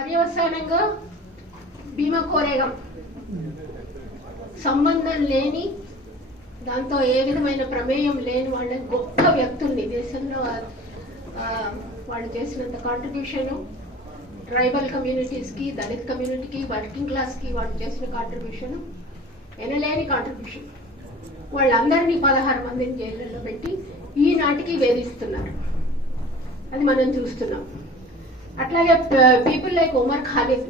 పర్యవసానంగా భీమా కోరేగాం సంబంధం లేని, దాంతో ఏ విధమైన ప్రమేయం లేని వాళ్ళ గొప్ప వ్యక్తుల్ని దేశంలో వాళ్ళు చేసినంత కాంట్రిబ్యూషను, ట్రైబల్ కమ్యూనిటీస్కి, దళిత్ కమ్యూనిటీకి, వర్కింగ్ క్లాస్కి వాళ్ళు చేసిన కాంట్రిబ్యూషను ఎనలేని కాంట్రిబ్యూషన్. వాళ్ళందరినీ 16 మందిని జైళ్ళల్లో పెట్టి ఈనాటికి వేధిస్తున్నారు. అది మనం చూస్తున్నాం. అట్లాగే people like Umar Khalid,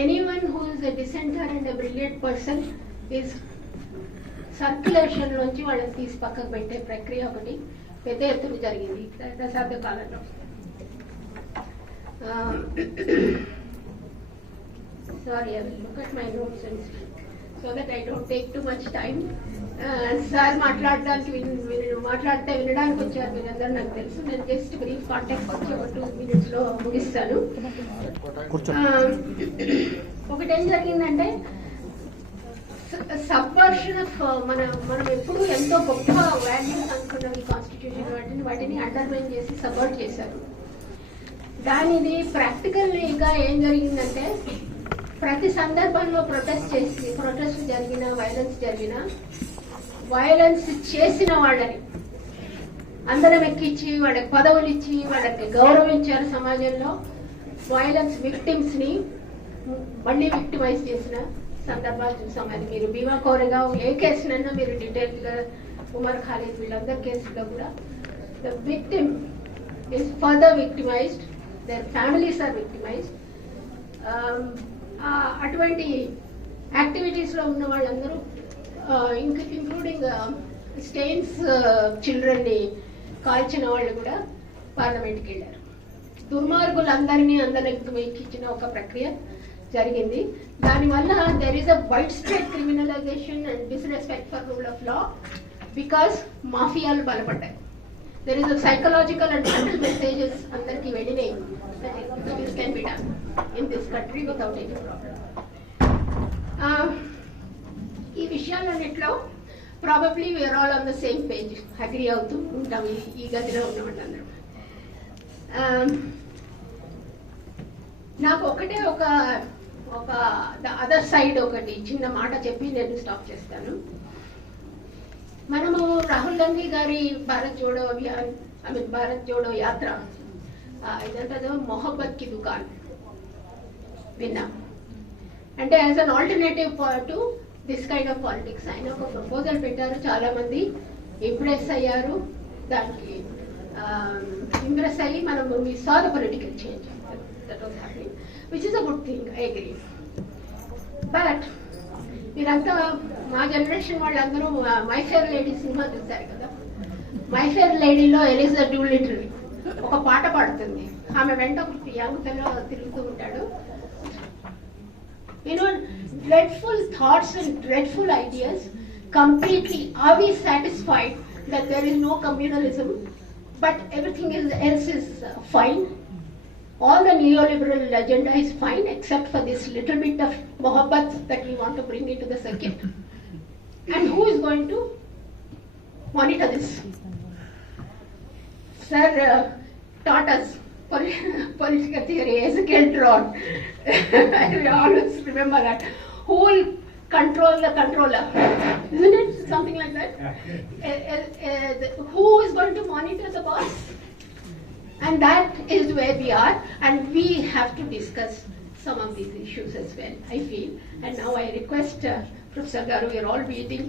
anyone who is a dissenter and a brilliant person is circulation నుంచి వాళ్ళని తీసి పక్కకు పెట్టే ప్రక్రియ ఒకటి పెద్ద ఎత్తున జరిగింది దశాబ్ద కాలంలో. Sorry, I will look at my notes and so that I don't take too much time. Sir మాట్లాడితే వినడానికి వచ్చారు మీరందరూ, నాకు తెలుసు. నేను జస్ట్ బ్రీఫ్ కాంటాక్ట్ వచ్చి ఒక 2 minutes లో ముగిస్తాను. ఒకటేం జరిగిందంటే, సబ్వర్షన్ ఆఫ్ మనం ఎప్పుడు ఎంతో గొప్ప వాల్యూస్ అనుకున్నది కాన్స్టిట్యూషన్, వాటిని అండర్మైన్ చేసి సబ్వర్ట్ చేశారు. దానిది ప్రాక్టికల్గా ఏం జరిగిందంటే, ప్రతి సందర్భంలో ప్రొటెస్ట్ జరిగినా, వైలెన్స్ చేసిన వాళ్ళని అందరం ఎక్కించి వాళ్ళకి పదవులు ఇచ్చి వాళ్ళకి గౌరవించారు. సమాజంలో వైలెన్స్ విక్టిమ్స్ ని మళ్ళీ విక్టిమైజ్ చేసిన సందర్భాలు చూసాం. అది మీరు భీమా కోరేగా ఏ కేసునైనా మీరు డీటెయిల్ గా, ఉమర్ ఖాలిద్ వీళ్ళందరి కేసులో కూడా the victim is further victimized, their families are victimized. అటువంటి యాక్టివిటీస్ లో ఉన్న వాళ్ళందరూ, ఇంక్లూడింగ్ స్టెయిన్స్ చిల్డ్రన్ని కాల్చిన వాళ్ళు కూడా పార్లమెంట్కి వెళ్ళారు. దుర్మార్గులందరినీ అందరికి ఎక్కించిన ఒక ప్రక్రియ జరిగింది. దానివల్ల there is a wide spread criminalization and disrespect for rule of law, because మాఫియాలు బలపడ్డాయి. There is a psychological and mental messages అందరికి వెళ్ళినాయి. This can be done in this country without any problem. ఈ విషయాలన్నింటిలో probably we are all on the same page, agree అవుతూ ఉంటాం ఈ గదిలో ఉన్న వాళ్ళందరూ. నాకు ఒకటే ఒక ద అదర్ సైడ్ ఒకటి చిన్న మాట చెప్పి నేను స్టాప్ చేస్తాను. మనము రాహుల్ గాంధీ గారి భారత్ జోడో అభియాన్, భారత్ జోడో యాత్ర, ఇదంటే మొహబ్బత్ కి దుకాన్ విన్నాం. అంటే as an alternative to this kind of politics ఆయన ఒక ప్రపోజల్ పెట్టారు. చాలా మంది ఇంప్రెస్ అయ్యారు. దానికి ఇంప్రెస్ అయ్యి మనం we saw the political change that was happening, which is a good thing, I agree. But మీరంతా మా జనరేషన్ వాళ్ళందరూ మై ఫేర్ లేడీ సినిమా చూశారు కదా. మై ఫేర్ లేడీలో ఎలిజా డూలిటిల్ ఒక పాట పాడుతుంది. ఆమె వెంట ఒక యంగ్ ఫెలో తిరుగుతూ ఉంటాడు. Dreadful thoughts and dreadful ideas. Completely, are we satisfied that there is no communalism, but everything else is fine? All the neoliberal agenda is fine, except for this little bit of mohabbat that we want to bring into the circuit. And who is going to monitor this? Sir taught us political theory, Ezekiel Trot. I always remember that. Who will control the controller? Isn't it something like that? Who is going to monitor the boss? And that is where we are, and we have to discuss some of these issues as well, I feel. And now I request Professor Garu, you're all waiting.